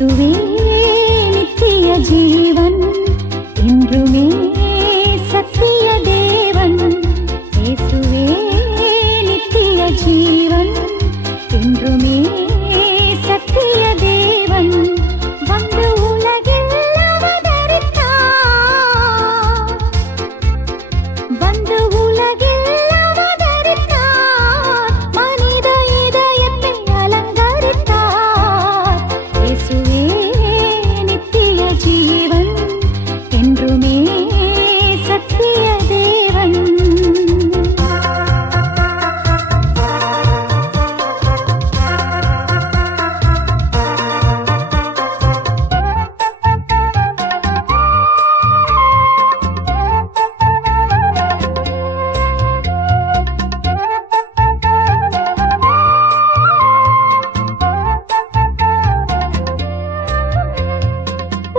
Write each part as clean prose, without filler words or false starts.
இயேசுவே நித்திய ஜீவன் என்றுமே சத்திய தேவன். இயேசுவே நித்திய ஜீவன் என்றுமே சத்திய தேவன். வந்து உலகில் அவதரித்தார், வந்து உலகில் அவதரித்தார், மனித இதயத்தை அலங்கரித்தார். இயேசுவே நித்திய ஜீவன் என்றுமே சத்திய தேவன்.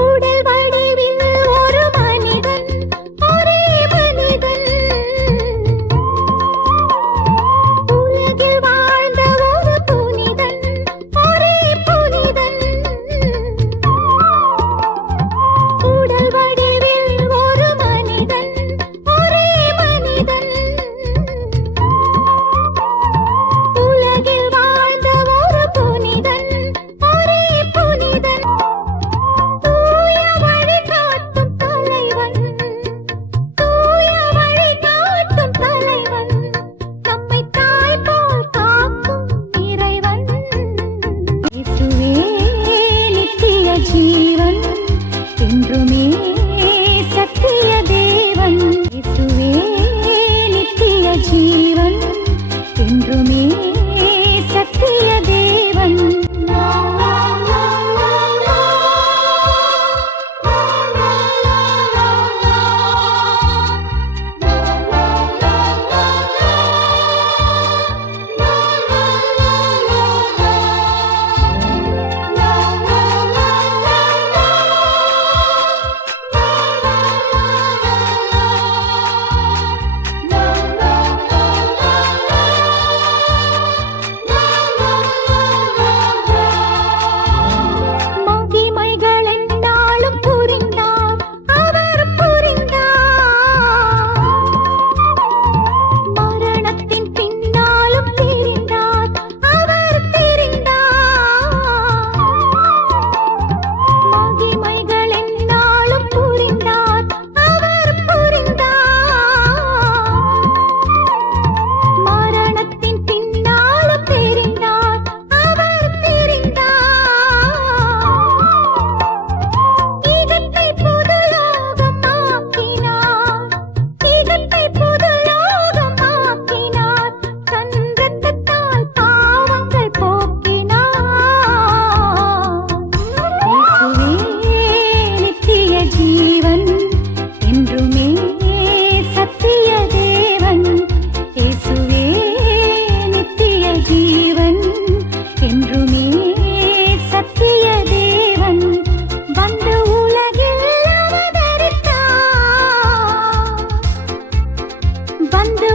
உடல் வடிவில் ஒரு மனிதன், ஒரே மனிதன், உலகில் வாழ்ந்த ஒரு புனிதன், ஒரே புனிதன். உடல் வடிவில் ஒரு மனிதன், ஒரே மனிதன், உலகில் வாழ்ந்த ஒரு புனிதன், ஒரே புனிதன். தூய வழிகாட்டும் தலைவன், தூய வழிகாட்டும் தலைவன், நம்மை தாய் போல் காக்கும் இறைவன். இயேசுவே நித்திய ஜீவன் என்றுமே சத்திய தேவன். இயேசுவே நித்திய ஜீவன் என்றுமே சத்திய தேவன். மகிமைகள் எந்நாளும் புரிந்தார், அவர் புரிந்தார். மரணத்தின் பின்னாலும் தெரிந்தார், அவர் தெரிந்தார். மகிமைகள் எந்நாளும் புரிந்தார், அவர் புரிந்தார். மரணத்தின் பின்னாலும் தெரிந்தார், அவர் தெரிந்தார். ஈகத்தை புதுலோகமாக்கினார், ஈகத்தை புதுலோகமாக்கினார். தன் இரத்தத்தால் பாவங்கள் போக்கினார். இயேசுவே நித்திய ஜீவன் என்றுமே சத்திய தேவன். இயேசுவே நித்திய ஜீவன் என்றுமே சத்திய தேவன். வந்து உலகில் அவதரித்தார், வந்து